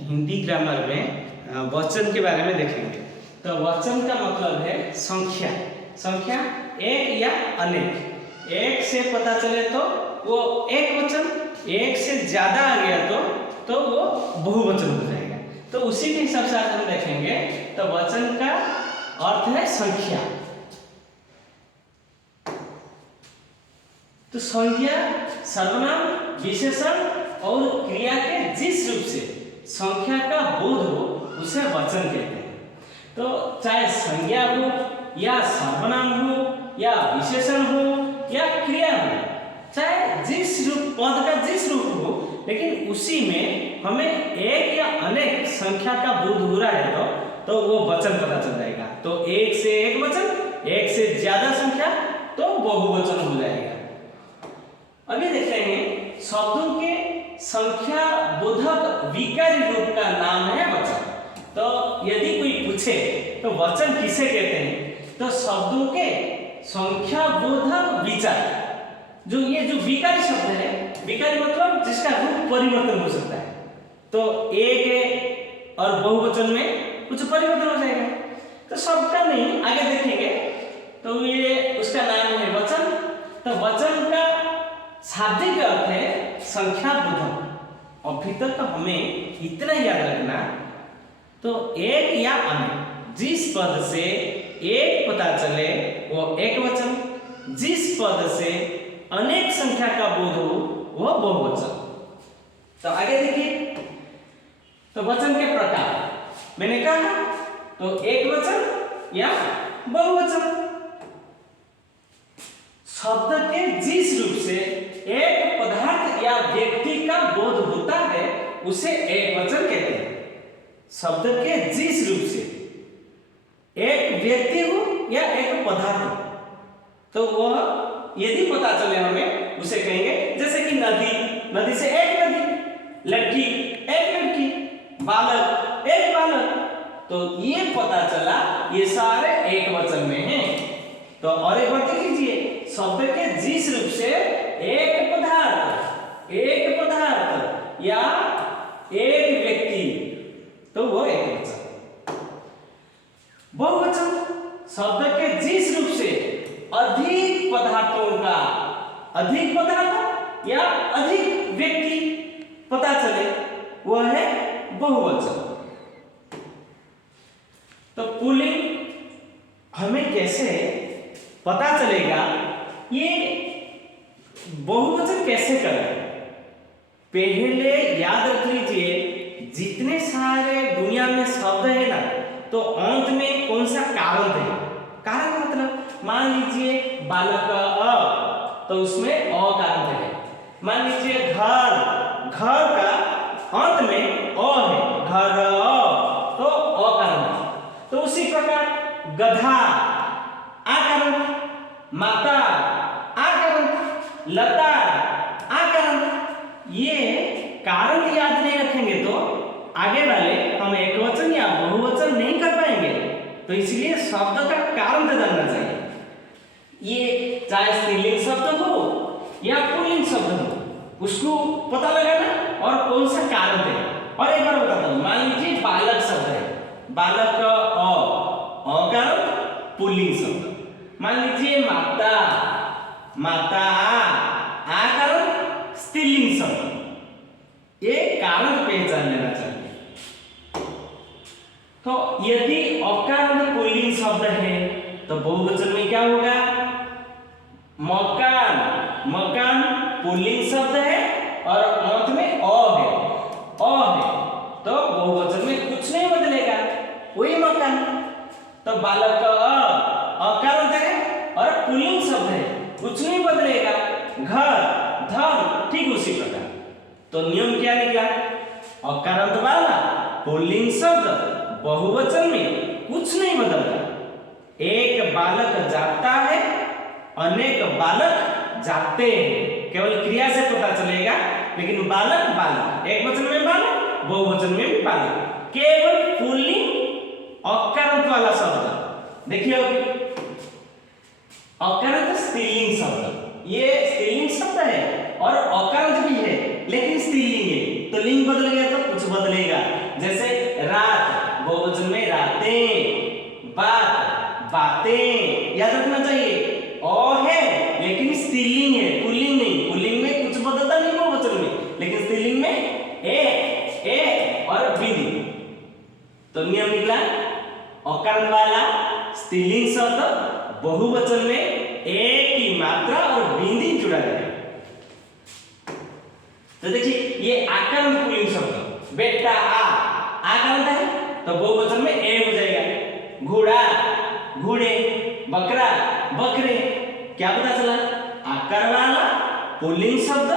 Hindi grammar में वचन के बारे में देखेंगे। तो वचन का मतलब है संख्या। संख्या एक या अनेक। एक से पता चले तो वो एक वचन, एक से ज्यादा आ गया तो वो बहुवचन हो जाएगा। तो उसी के हिसाब से आज हम देखेंगे। तो वचन का अर्थ है संख्या। तो संज्ञा सर्वनाम, विशेषण और क्रिया के जिस रूप से संख्या का बोध हो उसे वचन कहते हैं। तो चाहे संज्ञा हो या सर्वनाम हो या विशेषण हो या क्रिया हो, चाहे जिस रूप पद का जिस रूप हो, लेकिन उसी में हमें एक या अनेक संख्या का बोध हो रहा है तो वो वचन पता चल जाएगा। तो एक से एक वचन, एक से ज्यादा संख्या तो बहुवचन हो जाएगा। अभी देखते हैं शब्दों के संख्या बोधक विकारी रूप का नाम है वचन। तो यदि कोई पूछे तो वचन किसे कहते हैं, तो शब्दों के संख्या बोधक विचार, ये जो विकारी शब्द है, विकारी मतलब जिसका रूप परिवर्तन हो सकता है। तो एक है और बहुवचन में कुछ परिवर्तन हो जाएगा। तो सबका नहीं, आगे देखेंगे तो ये उसका नाम है वचन। तो वचन का शाब्दिक अर्थ है संख्या बोधक। अभी तक हमें इतना याद रखना, तो एक या अनेक, जिस पद से एक पता चले वो एक वचन, जिस पद से अनेक संख्या का बोध हो वो बहुवचन। तो आगे देखिए, तो वचन के प्रकार मैंने कहा, तो एक वचन या बहुवचन। शब्द के जिस रूप से एक पदार्थ या व्यक्ति का बोध होता है उसे एक वचन कहते हैं। शब्द के जिस रूप से एक व्यक्ति हो या एक पदार्थ हो, तो वह यदि पता चले हमें उसे कहेंगे। जैसे कि नदी, नदी से एक नदी, लड़की एक लड़की, बालक एक बालक। तो ये पता चला ये सारे एक वचन में हैं। तो और एक बार देख लीजिए, शब्द के जिस रूप से एक पदार्थ या एक व्यक्ति, तो वो एक वचन। बहुवचन शब्द के जिस रूप से अधिक पदार्थों का, अधिक पदार्थ या अधिक व्यक्ति पता चले वह है बहुवचन। तो पुल्लिंग हमें कैसे पता चलेगा, ये बहुवचन कैसे करें? पहले याद रख लीजिए, जितने सारे दुनिया में शब्द है ना, तो अंत में कौन सा कारण है? कारण का मतलब मान लीजिए बालक अ, तो उसमें अ कारण है। मान लीजिए घर, घर का अंत में अ है, घर तो अ कारण है। तो उसी प्रकार गधा आ कारण, माता आ कारण, लता आ कारण। ये कारण याद नहीं रखेंगे तो आगे वाले हम एक वचन या बहुवचन नहीं कर पाएंगे। तो इसलिए शब्द का कारण तो जानना चाहिए। ये चाहे स्त्रीलिंग शब्द हो या पुल्लिंग शब्द हो, उसको पता लगाना और कौन सा कारण है। और एक बार बताता हूँ, मान लीजिए बालक शब्द है, बालक का अ कारण पुल्लिंग शब्द। मान लीजिए माता, माता आ कारण स्त्रीलिंग शब्द। ये कारण पहचान लेना चाहिए। तो यदि अकारण पुल्लिंग शब्द है तो बहुवचन में क्या होगा? मकान, मकान पुल्लिंग शब्द है और अंत में अ है, तो बहुवचन में कुछ नहीं बदलेगा, वही मकान। तो बालक अकारण है और पुल्लिंग शब्द है, कुछ नहीं बदलेगा। घर, धन, ठीक उसी प्रकार। तो नियम क्या निकला? अकारांत वाला पुल्लिंग शब्द बहुवचन में कुछ नहीं बदलता। एक बालक जाता है, अनेक बालक जाते हैं, केवल क्रिया से पता चलेगा। लेकिन बालक बालक, एक वचन में बालक, बहुवचन में भी बालक। केवल पुल्लिंग अकारांत वाला शब्द देखिए, अकारांत स्त्रीलिंग शब्द, ये स्त्रीलिंग शब्द है और अकारांत भी है लेकिन स्त्रीलिंग है। तो लिंग बदल गया तो कुछ बदलेगा, तो नियम निकला, अकारांत वाला स्त्रीलिंग शब्द बहुवचन में एक ही मात्रा और बिंदी जुड़ा रहेगा। तो देखिए ये आकारांत पुल्लिंग शब्द, बेटा आकारांत है तो बहुवचन में ए हो जाएगा, घोड़ा घोड़े, बकरा बकरे। क्या पता चला, आकार वाला पुल्लिंग शब्द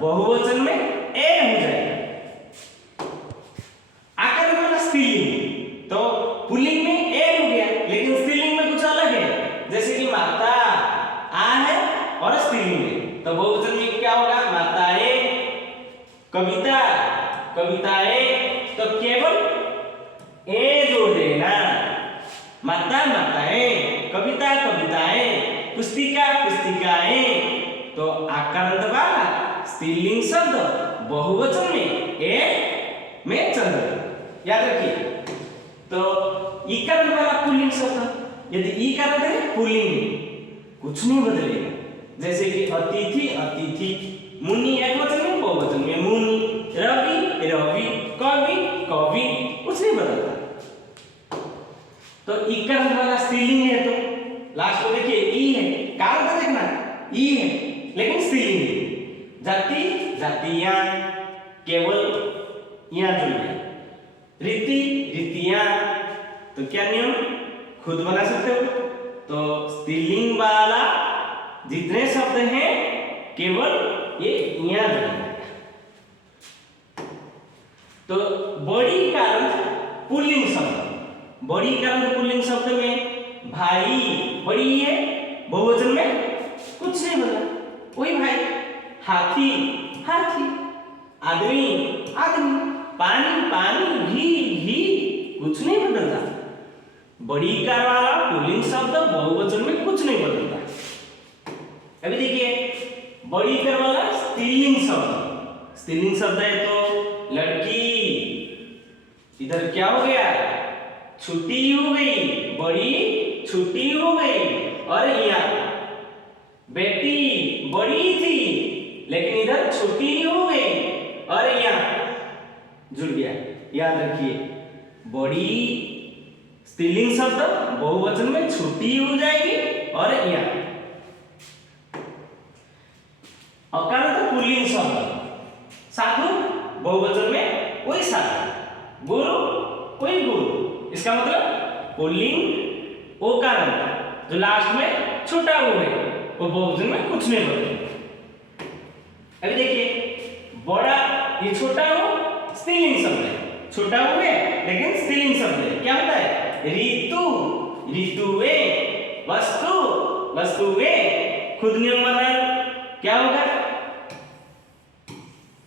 बहुवचन में ए हो जाएगा। आकार वाला स्त्रीलिंग तो पुल्लिंग में ए हो गया, लेकिन स्त्रीलिंग में कुछ अलग है, जैसे कि माता आ है और स्त्रीलिंग में, तो बहुवचन में क्या होगा, माताएं, कविता कविताएं, तो केवल ए जोड़ देना, माता माताएं, कविता कविताएं, पुस्तिका पुस्तिकाएं। तो आकारांत वाला स्त्रीलिंग शब्द बहुवचन में ए में चल रहा, याद रखिए। तो इकारांत वाला पुल्लिंग शब्द, यदि इकारांत है पुल्लिंग में कुछ नहीं बदलेगा, जैसे कि अतिथि अतिथि, मुनि एकवचन में बहुवचन में मुनि, रवि रवि, कवि कवि, कुछ नहीं बदलता। तो इकारांत वाला स्त्रीलिंग है तो लास्ट को देखिए ई है, कार का देखना ई है लेकिन स्त्रीलिंग है। जाति जातियां, केवल यहाँ जुड़ गया, रीति रीतियां, तो क्या नियम खुद बना सकते हो। तो स्त्रीलिंग वाला जितने शब्द हैं केवल ये यहाँ जुड़ गया। तो बड़ी कारंत पुल्लिंग शब्द, बड़ी कारंत पुल्लिंग शब्द में भाई बड़ी है, बहुवचन में कुछ नहीं बदला, वही भाई। हाथी हाथी, आदमी आदमी, पानी पानी, घी घी, कुछ नहीं बदलता। बड़ी कार वाला पुल्लिंग शब्द बहुवचन में कुछ नहीं बदलता। अभी देखिए बड़ी कार वाला स्त्रीलिंग शब्द, स्त्रीलिंग शब्द है तो लड़की, इधर क्या हो गया, छुट्टी हो गई, बड़ी छुट्टी हो गई। और यहाँ बेटी बड़ी थी लेकिन इधर छोटी हो गई, और यहाँ जुड़ गया। याद रखिए बड़ी स्त्रीलिंग शब्द बहुवचन में छोटी हो जाएगी, और यहाँ अकारांत पुल्लिंग शब्द साधु बहुवचन में कोई साधु, गुरु कोई गुरु, इसका मतलब पुल्लिंग ओकारांत जो लास्ट में छोटा हो है वो बहुवचन में कुछ नहीं बदलेगा। अभी देखिए बड़ा, ये छोटा हो स्त्रीलिंग शब्द है, छोटा हो है लेकिन स्त्रीलिंग शब्द है। क्या होता है, ऋतु ऋतुएं, वस्तु वस्तुएं, खुद नियम बना, क्या होगा,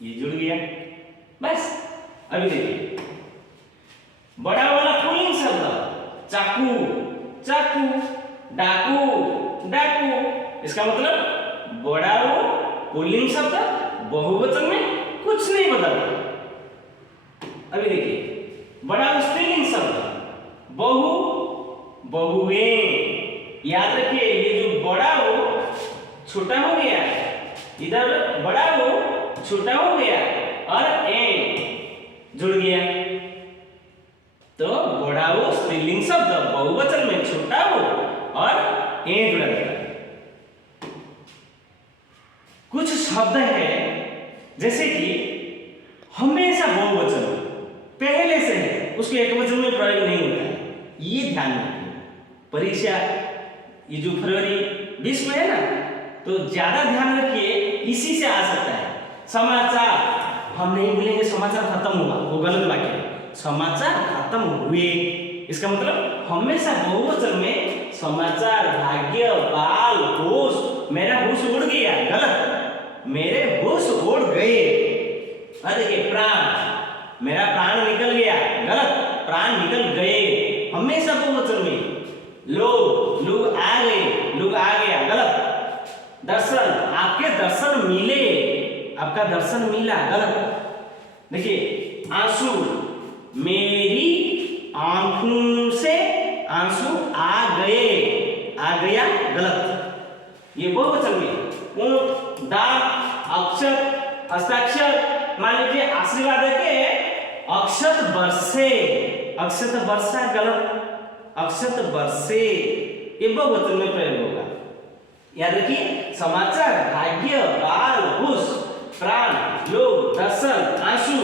ये जुड़ गया बस। अभी देखिए बड़ा वाला पुल्लिंग शब्द चाकू चाकू, डाकू डाकू, इसका मतलब बड़ा वो पुल्लिंग शब्द बहुवचन में कुछ नहीं बदलता। अभी देखिए बड़ा स्त्रीलिंग शब्द बहु बहुएं, याद रखिए ये जो बड़ा हो छोटा हो गया, इधर बड़ा हो छोटा हो गया और ए जुड़ गया, तो बड़ा हो स्त्रीलिंग शब्द बहुवचन में छोटा हो और ए जुड़ा रहता है। कुछ शब्द है जैसे कि हमेशा बहुवचन पहले से है, उसके एकवचन में प्रयोग नहीं होता है, ये ध्यान रखिए। परीक्षा ये जो फरवरी 20 में है ना, तो ज्यादा ध्यान रखिए, इसी से आ सकता है। समाचार हम नहीं बोलेंगे समाचार खत्म हुआ, वो गलत वाक्य है, समाचार खत्म हुए, इसका मतलब हमेशा बहुवचन में समाचार, भाग्य, बाल, होश, मेरा होश उड़ गया, गलत, मेरे होश उड़ गए। अरे देखिए प्राण, मेरा प्राण निकल गया, गलत, प्राण निकल गए, हमेशा बहुवचन में। लोग लोग आ गए, लोग आ गया, गलत। दर्शन, आपके दर्शन मिले, आपका दर्शन मिला, गलत। देखिए आंसू, मेरी आंखों से आंसू आ गए, आ गया, गलत, ये बहुवचन में। ऊंट, दांत, अक्षर, हस्ताक्षर, मान लीजिए आशीर्वाद के अक्षत बरसे, अक्षत वर्षा गलत, अक्षत वर्षे ये बहुवचन में प्रयोग होगा। याद रखिए, समाचार, भाग्य, बाल, हुस, प्राण, लोभ, दर्शन, आंसू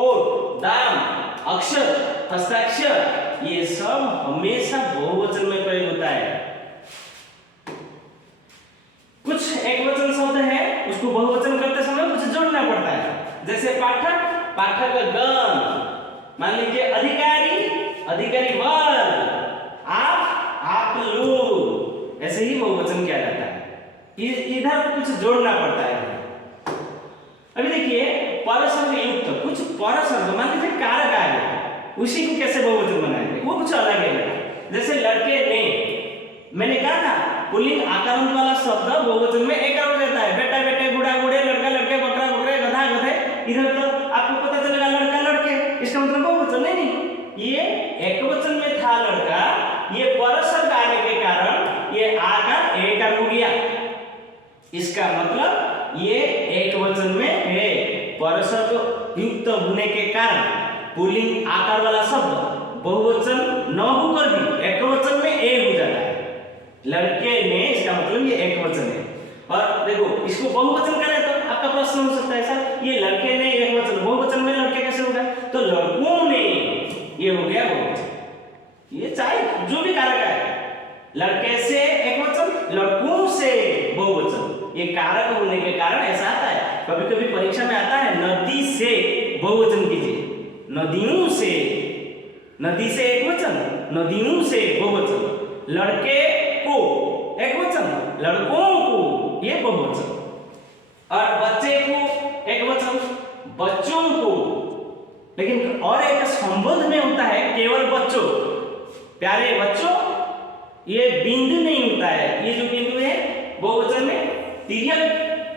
और दाम, अक्षर, हस्ताक्षर, ये सब हमेशा बहुवचन में प्रयोग होता है। कुछ एकवचन शब्द है उसको बहुवचन करते समय कुछ जोड़ना पड़ता है, जैसे पाठक, पाठक गण, मान लीजिए अधिकारी, अधिकारी वर्ग, आप लोग, ऐसे ही बहुवचन किया जाता है। इधर कुछ जोड़ना पड़ता है। अभी देखिए परशब्द युक्त, कुछ परशब्द मान लीजिए कारक आ गया, उसी को कैसे बहुवचन बनाएंगे, वो कुछ अलग है। जैसे लड़के ने, मैंने कहा था पुल्लिंग आकारांत वाला शब्द बहुवचन में एक हो जाता है। बेटा बेटे, बूढ़ा बूढ़े, लड़का लड़के, बकरा बकरे, गधा गधे। इधर तो आपको पता चलेगा लड़का लड़के, इसका मतलब बहुवचन नहीं, ये एकवचन में था लड़का, ये परशब्द आने के कारण ये आकार एकार हो गया। इसका मतलब ये एकवचन में है, परशब्द युक्त होने के कारण पुल्लिंग आकार वाला शब्द बहुवचन न होकर भी एकवचन में एक हो जाता है। लड़के ने, इसका मतलब ये एकवचन है। और देखो इसको बहुवचन करें तो आपका प्रश्न हो सकता है सर ये लड़के ने एकवचन, बहुवचन में लड़के कैसे होगा? तो लड़कों ने, ये हो गया बहुवचन। ये चाहे जो भी कारक है, लड़के से एकवचन, लड़कों से बहुवचन, ये कारक होने के कारण ऐसा आता है। कभी कभी परीक्षा में आता है नदी से बहुवचन कीजिए, नदियों से, नदी से एकवचन, नदियों से बहुवचन, लड़के को एकवचन, लड़कों को ये बहुवचन, और बच्चे को एकवचन, बच्चों को। लेकिन और एक संबोधन में होता है केवल बच्चों, प्यारे बच्चों, ये बिंदु नहीं होता है। ये जो बिंदु है बहुवचन में तिर्यक,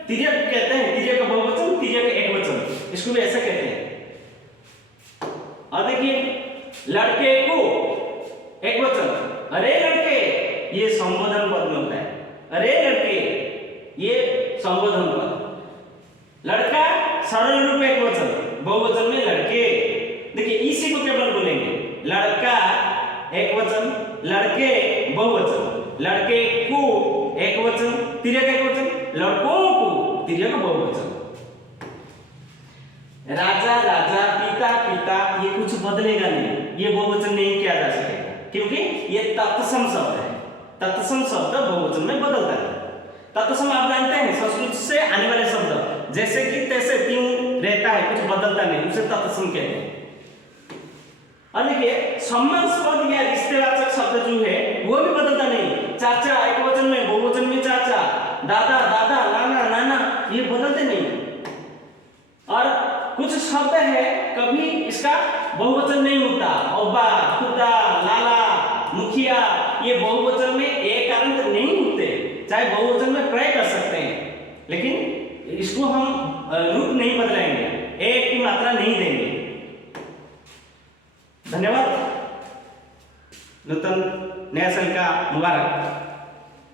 तिर्यक कहते हैं, तिर्यक का बहुवचन, तिर्यक का एकवचन, इसको भी ऐसा कहते हैं। और देखिए लड़के को एकवचन, अरे लड़के, ये संबोधन पद में होता है। अरे लड़के, ये संबोधन पद। लड़का सरल रूप एकवचन, बहुवचन में लड़के। देखिए इसी को केवल बोलेंगे, लड़का एकवचन, लड़के बहुवचन, लड़के को एकवचन, तिर्यक एकवचन, लड़कों को तिर्यक बहुवचन। राजा राजा, पिता पिता, ये कुछ बदलेगा नहीं, ये बहुवचन नहीं किया जा सकेगा, क्योंकि ये तत्सम शब्द है। तत्सम शब्द बहुवचन में बदलता है। तत्सम आप जानते हैं संस्कृत से आने वाले शब्द, जैसे कि तैसे त्यों रहता है, कुछ बदलता नहीं, उसे तत्सम कहते हैं। और देखिए सम्मानास्पद या रिश्तेवाचक शब्द जो है वो भी बदलता नहीं। चाचा एकवचन में, बहुवचन में चाचा, दादा दादा, नाना नाना, ये बदलते नहीं। और कुछ शब्द है कभी इसका बहुवचन नहीं होता, अब्बा, खुदा, लाला, मुखिया, ये बहुवचन में एक अंत नहीं होते, चाहे बहुवचन में प्रयोग कर सकते हैं, लेकिन इसको हम रूप नहीं बदलाएंगे, एक की मात्रा नहीं देंगे। धन्यवाद। नूतन नया साल का मुबारक।